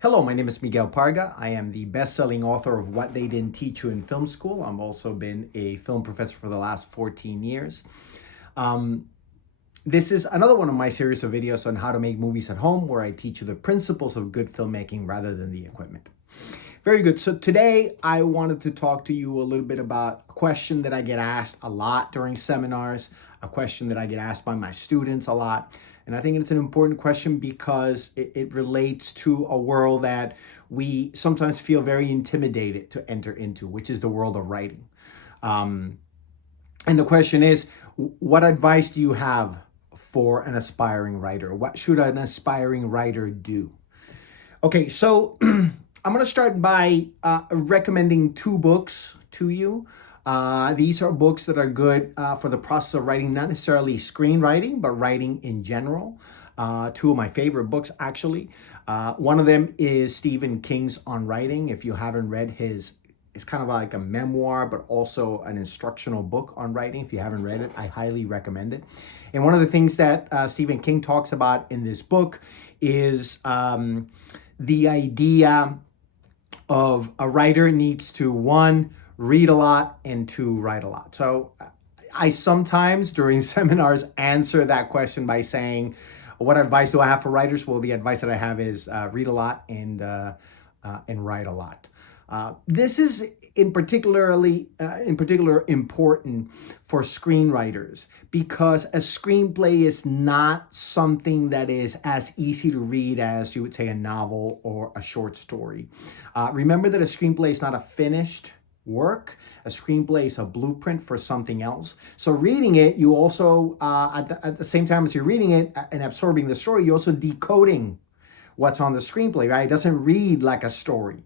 Hello, my name is Miguel Parga. I am the best-selling author of What They Didn't Teach You in Film School. I've also been a film professor for the last 14 years. Um, this is another one of my series of videos on how to make movies at home, where I teach you the principles of good filmmaking rather than the equipment. Very good. So today I wanted to talk to you a little bit about a question that I get asked a lot during seminars, a question that I get asked by my students a lot. And I think it's an important question because it relates to a world that we sometimes feel very intimidated to enter into, which is the world of writing. Um, and the question is, what advice do you have for an aspiring writer? What should an aspiring writer do? Okay, so I'm going to start by recommending two books to you. These are books that are good for the process of writing, not necessarily screenwriting, but writing in general. Two of my favorite books, actually. One of them is Stephen King's On Writing. If you haven't read his, it's kind of like a memoir, but also an instructional book on writing. If you haven't read it, I highly recommend it. And one of the things that Stephen King talks about in this book is the idea of a writer needs to, one, read a lot, and two, write a lot. So I sometimes during seminars answer that question by saying, what advice do I have for writers? Well, the advice that I have is read a lot and write a lot. This is in particular important for screenwriters because a screenplay is not something that is as easy to read as you would say a novel or a short story. Remember that a screenplay is not a finished work. A screenplay is a blueprint for something else. So reading it, you also, at the same time as you're reading it and absorbing the story, you're also decoding what's on the screenplay, right? It doesn't read like a story.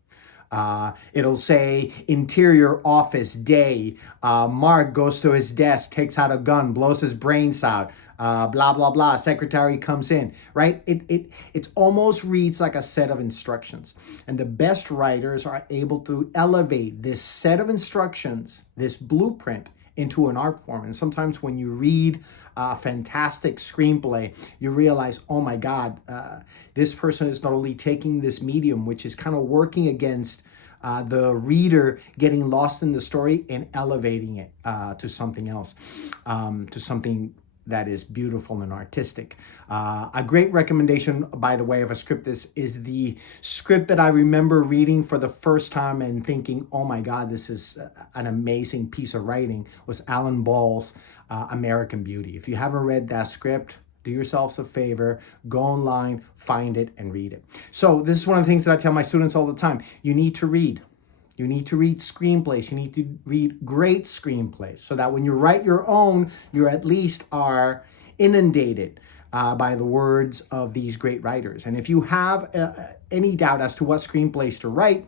It'll say interior office day. Mark goes to his desk, takes out a gun, blows his brains out. Blah blah blah. Secretary comes in. Right? It almost reads like a set of instructions. And the best writers are able to elevate this set of instructions, this blueprint, into an art form. And sometimes when you read a fantastic screenplay, you realize, oh my God, this person is not only taking this medium, which is kind of working against the reader getting lost in the story and elevating it to something else, to something that is beautiful and artistic. A great recommendation, by the way, of a script is the script that I remember reading for the first time and thinking, oh my God, this is an amazing piece of writing, was Alan Ball's American Beauty. If you haven't read that script, do yourselves a favor, go online, find it, and read it. So this is one of the things that I tell my students all the time. You need to read. You need to read screenplays. You need to read great screenplays so that when you write your own, you at least are inundated by the words of these great writers. And if you have any doubt as to what screenplays to write,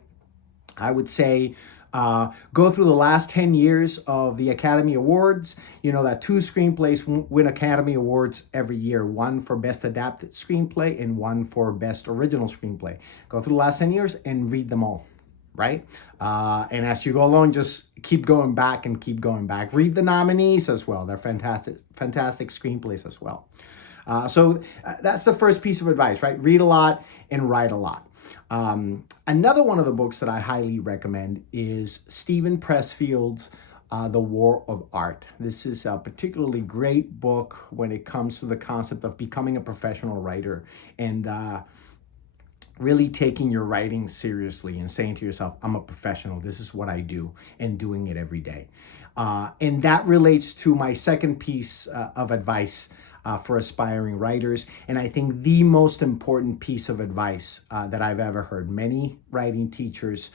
I would say go through the last 10 years of the Academy Awards. You know that two screenplays win Academy Awards every year, one for Best Adapted Screenplay and one for Best Original Screenplay. Go through the last 10 years and read them all. Right? And as you go along, just keep going back and keep going back. Read the nominees as well. They're fantastic screenplays as well. So that's the first piece of advice, right? Read a lot and write a lot. Another one of the books that I highly recommend is Steven Pressfield's The War of Art. This is a particularly great book when it comes to the concept of becoming a professional writer and really taking your writing seriously and saying to yourself, I'm a professional, this is what I do, and doing it every day. And that relates to my second piece of advice for aspiring writers. And I think the most important piece of advice that I've ever heard. Many writing teachers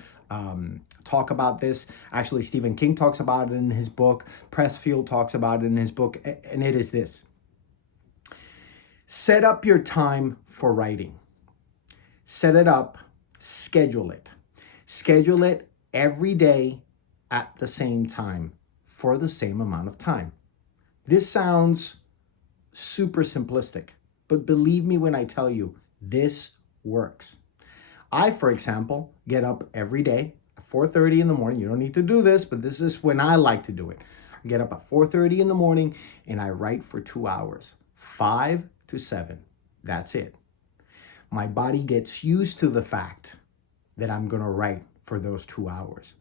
talk about this. Actually, Stephen King talks about it in his book. Pressfield talks about it in his book. And it is this. Set up your time for writing. Set it up, schedule it. Schedule it every day at the same time for the same amount of time. This sounds super simplistic, but believe me when I tell you, this works. I, for example, get up every day at 4:30 in the morning. You don't need to do this, but this is when I like to do it. I get up at 4:30 in the morning and I write for 2 hours, 5 to 7. That's it. My body gets used to the fact that I'm going to write for those 2 hours.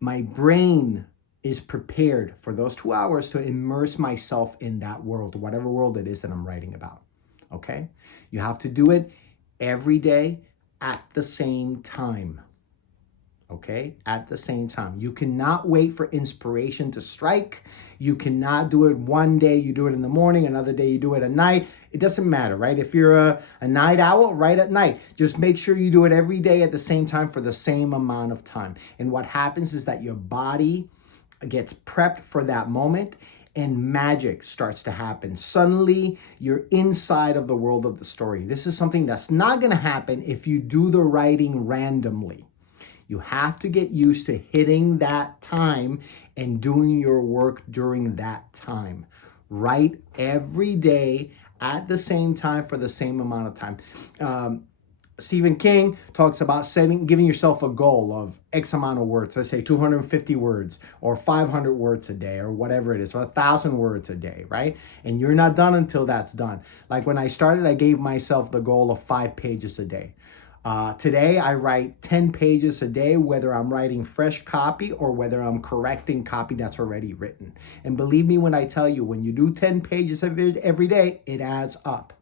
My brain is prepared for those 2 hours to immerse myself in that world, whatever world it is that I'm writing about. Okay? You have to do it every day at the same time. Okay? At the same time. You cannot wait for inspiration to strike. You cannot do it one day, you do it in the morning, another day you do it at night. It doesn't matter, right? If you're a night owl, write at night. Just make sure you do it every day at the same time for the same amount of time. And what happens is that your body gets prepped for that moment and magic starts to happen. Suddenly, you're inside of the world of the story. This is something that's not going to happen if you do the writing randomly. You have to get used to hitting that time and doing your work during that time. Write every day at the same time for the same amount of time. Stephen King talks about giving yourself a goal of X amount of words. Let's say 250 words or 500 words a day or whatever it is, or 1,000 words a day, right? And you're not done until that's done. Like when I started, I gave myself the goal of 5 pages a day. Today, I write 10 pages a day, whether I'm writing fresh copy or whether I'm correcting copy that's already written. And believe me when I tell you, when you do 10 pages of it every day, it adds up.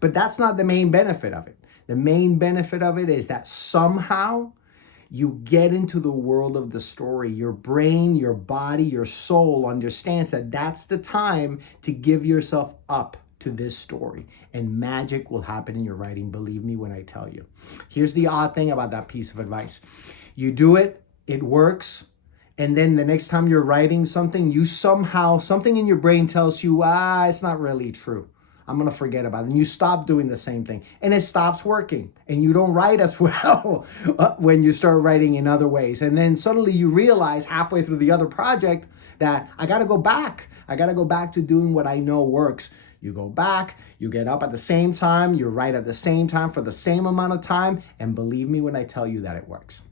But that's not the main benefit of it. The main benefit of it is that somehow you get into the world of the story. Your brain, your body, your soul understands that that's the time to give yourself up to this story, and magic will happen in your writing. Believe me when I tell you. Here's the odd thing about that piece of advice. You do it, it works, and then the next time you're writing something, something in your brain tells you, it's not really true. I'm going to forget about it. And you stop doing the same thing and it stops working and you don't write as well when you start writing in other ways. And then suddenly you realize halfway through the other project that I got to go back. I got to go back to doing what I know works. You go back, you get up at the same time, you write at the same time for the same amount of time. And believe me when I tell you that it works.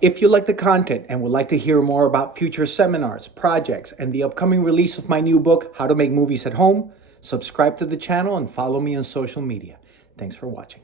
If you like the content and would like to hear more about future seminars, projects, and the upcoming release of my new book, How to Make Movies at Home, subscribe to the channel and follow me on social media. Thanks for watching.